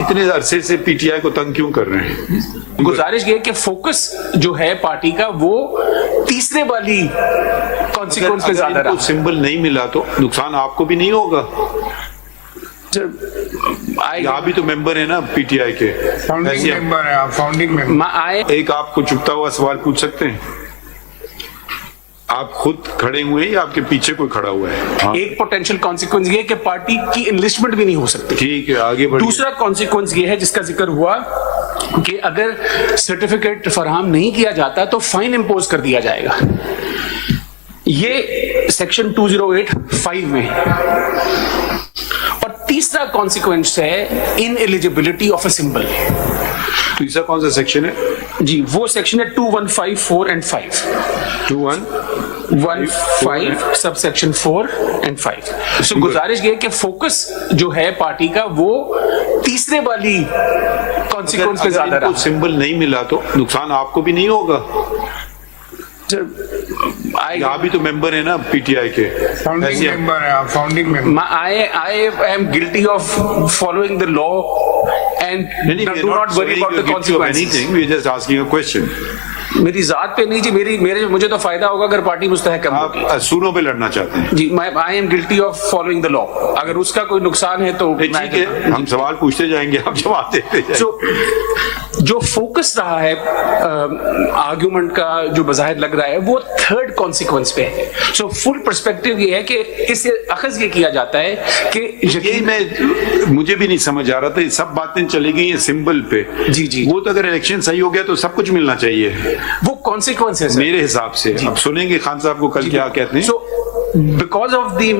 اتنے عرصے سے پی ٹی آئی کو تنگ کیوں کر رہے ہیں؟ گزارش یہ کہ فوکس جو ہے پارٹی کا وہ تیسرے والی کانسیکوینس پہ زیادہ رہا. سمبل نہیں ملا تو نقصان آپ کو بھی نہیں ہوگا. آپ بھی تو ممبر ہیں نا پی ٹی آئی کے. فاؤنڈنگ ممبر. ایک آپ کو چپتا ہوا سوال پوچھ سکتے ہیں؟ آپ خود کھڑے ہوئے ہیں یا آپ کے پیچھے کوئی کھڑا ہوا ہے؟ ایک پوٹینشیل کانسیکوینس یہ کہ پارٹی کی انلسٹمنٹ بھی نہیں ہو سکتی. ٹھیک ہے آگے بڑھیں. دوسرا کانسیکوینس یہ ہے جس کا ذکر ہوا کہ اگر سرٹیفکیٹ فراہم نہیں کیا جاتا تو فائن امپوز کر دیا جائے گا. یہ سیکشن 2085 میں ہے. اور تیسرا کانسیکوینس ہے ان ایلیجیبلٹی آف اے سمبل. تیسرا کون سا سیکشن ہے؟ جی وہ سیکشن ہے 2115 4 and 5. 2115 sub section 4 and 5. سو گزارش یہ کہ فوکس جو ہے پارٹی کا وہ تیسرے والی کانسیکوینس پہ زیادہ رہا. سمبل نہیں ملا تو نقصان آپ کو بھی نہیں ہوگا. آپ بھی تو ممبر ہیں نا پی ٹی آئی کے. Founding member. I am guilty of following the law and do not worry about the consequences. We are just asking a question. میری ذات پہ نہیں جی, مجھے تو فائدہ ہوگا اگر پارٹی مستحکم ہوگی. آپ اصولوں پہ لڑنا چاہتے ہیں؟ جی I am guilty of following the law. اگر اس کا کوئی نقصان ہے تو ٹھیک ہے, ہم سوال پوچھتے جائیں گے, آپ جواب دیتے جائیں. جو فوکس رہا ہے آرگیومنٹ کا جو بظاہر لگ رہا ہے وہ تھرڈ کانسیکوینس پہ ہے. سو فل پرسپیکٹو یہ ہے کہ اس سے اخذ یہ کیا جاتا ہے کہ یقین میں مجھے بھی نہیں سمجھ آ رہا تھا, سب باتیں چلی گئی ہیں سمبل پہ. جی وہ تو اگر الیکشن صحیح ہو گیا تو سب کچھ ملنا چاہیے. وہ کانسیکوینس ہے میرے حساب سے. اب سنیں گے خان صاحب کو کل کیا کہتے ہیں. So because of the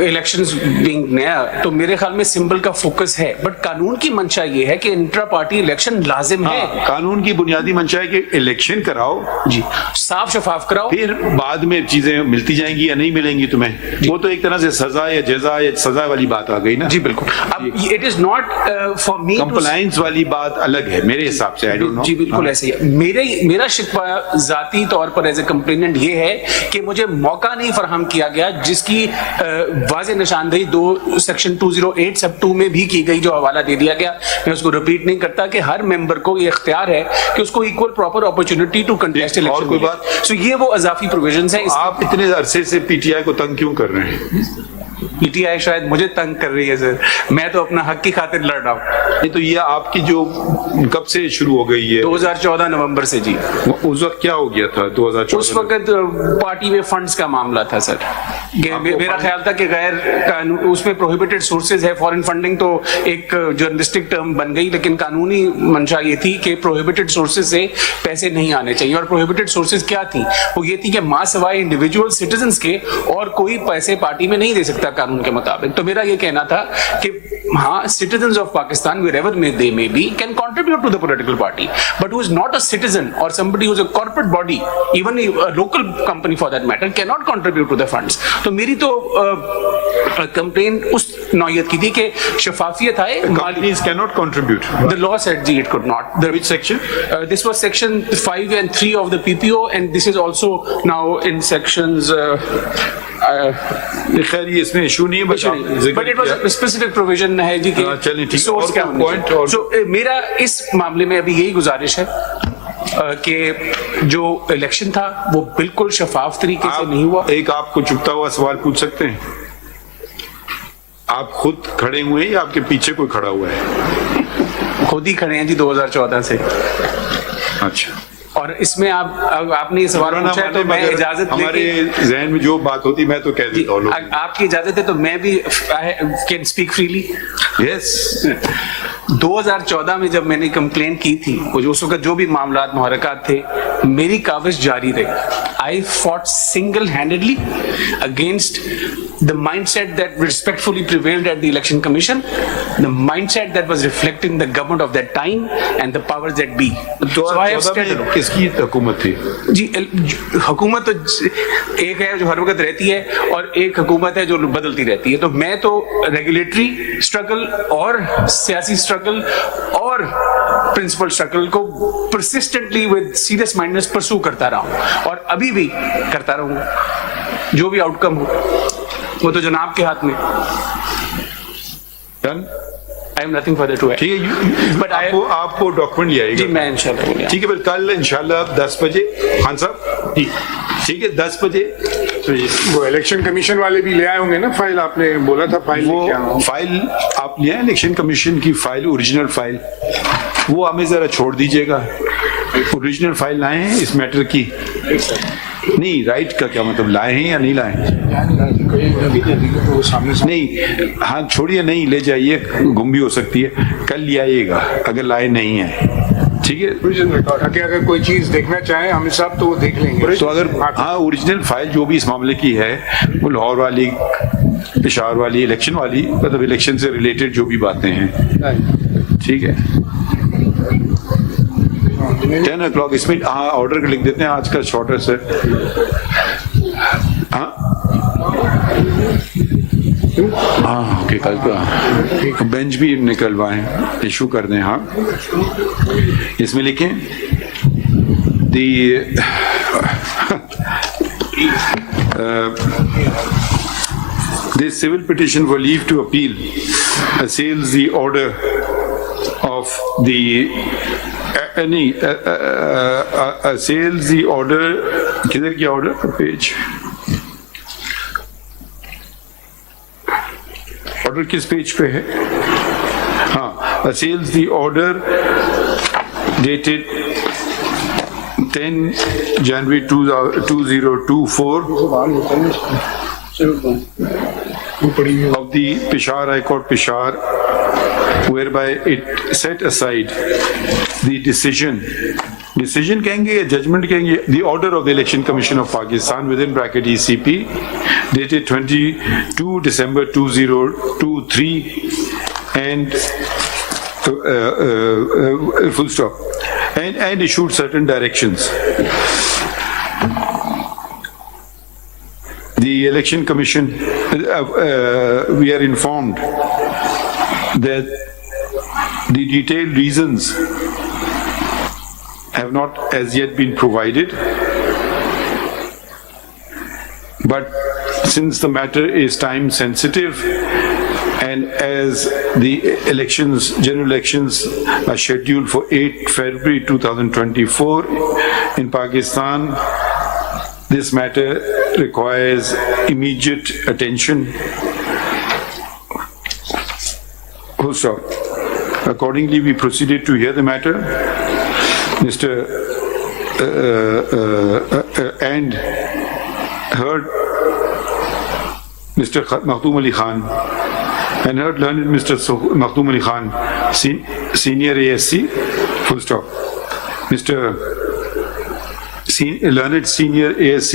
elections being نیا تو میرے خیال میں سمبل کا فوکس ہے. بٹ قانون کی منشا یہ ہے کہ انٹرا پارٹی الیکشن لازم ہے. قانون کی بنیادی منشا ہے کہ الیکشن کراؤ, جی صاف شفاف کراؤ, پھر بعد میں چیزیں ملتی جائیں گی یا نہیں ملیں گی تمہیں. وہ تو ایک طرح سے سزا یا جزا یا سزا والی بات آ گئی نا. جی بالکل. اب it is not for me, compliance والی بات الگ ہے میرے حساب سے. جی بالکل ایسے ہی. میرا شکوہ ذاتی طور پر ایز اے کمپلیننٹ یہ ہے کہ مجھے موقع نہیں فراہم کیا گیا جس کی واضح نشاندہی سیکشن 208 سب 2 میں بھی کی گئی, جو حوالہ دے دیا گیا. میں اس کو ریپیٹ نہیں کرتا کہ ہر ممبر کو یہ اختیار ہے کہ اس کو equal proper opportunity to contest election. اور کوئی بات؟ سو یہ وہ اضافی پروویژنز ہیں. آپ اتنے عرصے سے پی ٹی آئی کو تنگ کیوں کر رہے ہیں؟ پی ٹی آئی شاید مجھے تنگ کر رہی ہے سر, میں تو اپنا حق کی خاطر لڑ رہا ہوں. یہ تو یہ آپ کی جو کب سے شروع ہو گئی ہے؟ 2014 نومبر سے. جی اس وقت کیا ہو گیا تھا 2014؟ اس وقت پارٹی میں فنڈز کا معاملہ تھا سر. میرا خیال تھا کہ غیر اس میں پروہیبٹڈ سورسز ہے. فارن فنڈنگ تو ایک جرنلسٹک ٹرم بن گئی, لیکن قانونی منشا یہ تھی کہ پروہیبٹڈ سورسز سے پیسے نہیں آنے چاہیے. اور پروہیبٹڈ سورسز کیا تھی؟ وہ یہ تھی کہ ماں سوائے انڈیویجول سٹیزنز کے اور کوئی پیسے پارٹی میں نہیں دے سکتا قانون کے مطابق. تو میرا یہ کہنا تھا کہ ہاں citizens of Pakistan wherever they may be can contribute to the political party, but who is not a citizen or somebody who is a corporate body, even a local company for that matter, cannot contribute to the funds. تو میری تو complain اس نوعیت کی تھی کہ شفافیت آئے. Companies cannot contribute. The law said G it could not. Which section? This was section 5 and 3 of the PPO, and this is also now in sections خیر یہ اس میں ایشو نہیں ہے, but it was a specific provision ہے جی کہ source کیا ہونا. So میرا اس معاملے میں ابھی یہی گزارش ہے کہ جو الیکشن تھا وہ بالکل شفاف طریقے سے نہیں ہوا. ایک آپ کو چپتا ہوا سوال پوچھ سکتے ہیں؟ آپ خود کھڑے ہوئے ہیں یا آپ کے پیچھے کوئی کھڑا ہوا ہے؟ خود ہی کھڑے ہیں جی 2014 سے. اچھا, اور اس میں آپ نے یہ سوال پوچھا ہے تو میں اجازت ہمارے ذہن میں جو بات ہوتی میں تو کہہ دیتا ہوں. آپ کی اجازت ہے تو میں بھی کین اسپیک فریلی. یس. 2014 میں جب میں نے کمپلین کی تھی, اس وقت جو بھی معاملات محرکات تھے, میری کاوش جاری رہی. I fought single-handedly against the mindset that respectfully prevailed at the Election Commission, the mindset that was reflected in the government of that time and the powers that be. So I have stated. کس کی حکومت تھی؟ جی حکومت تو ایک ہے جو ہر وقت رہتی ہے اور ایک حکومت ہے جو بدلتی رہتی ہے. تو میں تو ریگولیٹری اسٹرگل اور سیاسی اسٹرگل اور پرنسپل اسٹرگل کو پرسسٹنٹلی ود سیریس مائنڈنس پرسو کرتا رہا ہوں, اور ابھی بھی کرتا رہوں. جو بھی آؤٹ کم ہو وہ تو جناب کے ہاتھ میں. I have nothing further to add. ٹھیک ہے, But آپ کو ڈاکومنٹ لے آئے جی گا. میں انشاءاللہ. ٹھیک ہے, پھر کل انشاءاللہ آپ 10 بجے خان صاحب, ٹھیک ہے 10 بجے. وہ الیکشن کمیشن والے بھی لے آئے ہوں گے نا فائل, آپ نے بولا تھا فائل وہ فائل آپ لے آئیں, الیکشن کمیشن کی فائل, اوریجنل فائل, وہ ہمیں ذرا چھوڑ دیجیے گا. اوریجنل فائل لائے ہیں اس میٹر کی, نہیں رائٹ کا کیا مطلب, لائے ہیں یا نہیں لائے ہیں؟ نہیں, ہاں چھوڑیے, نہیں لے جائیے, گم بھی ہو سکتی ہے, کل لے آئیے گا اگر لائے نہیں ہیں. ٹھیک ہے, تاکہ اگر کوئی چیز دیکھنا چاہیں ہم صاحب تو وہ دیکھ لیں گے. تو اگر ہاں اوریجنل فائل جو بھی اس معاملے کی ہے, وہ لاہور والی, پشاور والی, الیکشن والی, مطلب الیکشن سے ریلیٹڈ جو بھی باتیں ہیں, ٹھیک ہے 10 o'clock. اس میں ہاں آرڈر لکھ دیتے ہیں آج کا شارٹر سے. ہاں ہاں اوکے, کل کا بینچ بھی نکلوائیں, ایشو کر دیں. ہاں اس میں لکھیں دی this civil petition for leave to appeal assails the order of the assails the order. کدھر کیا order پیج, order کس پیج پہ ہے؟ ہاں, assails the order dated 10 January 2024 of the Peshawar High Court Peshawar, whereby it set aside the decision کہیں گے یا judgment کہیں گے, the order of the Election Commission of Pakistan within bracket ECP dated 22 December 2023 and full stop, and issued certain directions. The Election Commission, we are informed that the detailed reasons have not as yet been provided, but since the matter is time sensitive and as the elections, general elections are scheduled for 8 February 2024 in Pakistan, this matter requires immediate attention. Full stop. Accordingly, we proceeded to hear the matter. Mr. And heard Mr. Makhdoom Ali Khan, and heard learned Mr. Makhdoom Ali Khan, senior ASC, full stop. Mr. Learned senior ASC,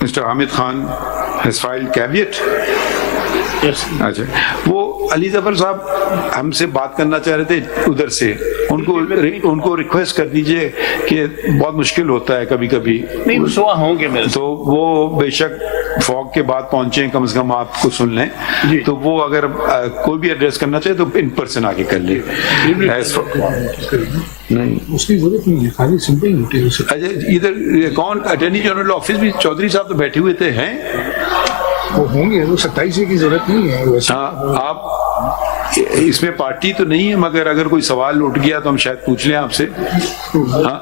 Mr. Hamid Khan has filed caveat. اچھا, وہ علی ظفر صاحب ہم سے بات کرنا چاہ رہے تھے ادھر سے, ان کو ریکویسٹ کر دیجئے کہ بہت مشکل ہوتا ہے کبھی کبھی, تو وہ بے شک فوگ کے بعد پہنچے, کم از کم آپ کو سن لیں, تو وہ اگر کوئی بھی ایڈریس کرنا چاہے تو ان پرسن آ کے کر لیں. نہیں اس کی ضرورت نہیں ہے, خالی سمپل نوٹس. اچھا, ادھر کون اٹارنی جنرل آفس بھی چودھری صاحب تو بیٹھے ہوئے تھے, ہیں وہ ہوں گے, وہ 27 کی ضرورت نہیں ہے. ہاں, آپ اس میں پارٹی تو نہیں ہے, مگر اگر کوئی سوال اٹھ گیا تو ہم شاید پوچھ لیں آپ سے. ہاں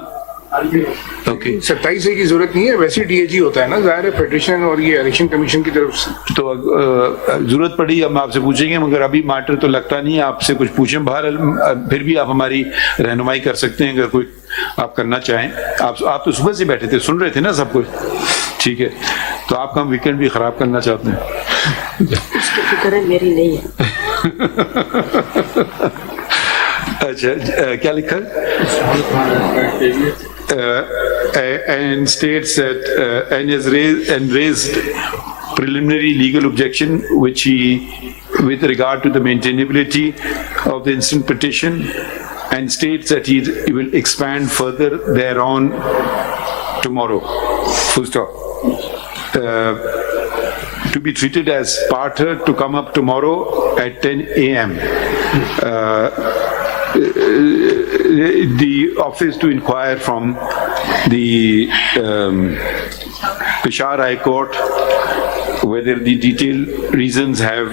اوکے, 27 کی ضرورت نہیں ہے, ویسے ڈی اے جی ہوتا ہے نا ظاہر ہے, فیڈریشن اور یہ الیکشن کمیشن کی طرف سے. تو ضرورت پڑی ہم آپ سے پوچھیں گے, مگر ابھی میٹر تو لگتا نہیں ہے آپ سے کچھ پوچھیں. بہرحال پھر بھی آپ ہماری رہنمائی کر سکتے ہیں اگر کوئی آپ کرنا چاہیں. آپ تو صبح سے بیٹھے تھے, سن رہے تھے نا سب کچھ, ٹھیک ہے, تو آپ کا ہم ویکینڈ بھی خراب کرنا چاہتے ہیں. اس کی فکر ہے, میری نہیں ہے. اچھا, کیا لکھا ہے؟ And states that and has raised preliminary legal objection with regard to the maintainability of the instant petition, and states that he will expand further thereon tomorrow. Full stop. To be treated as Parther to come up tomorrow at 10 a.m. The office to inquire from the Peshawar High Court whether the detailed reasons have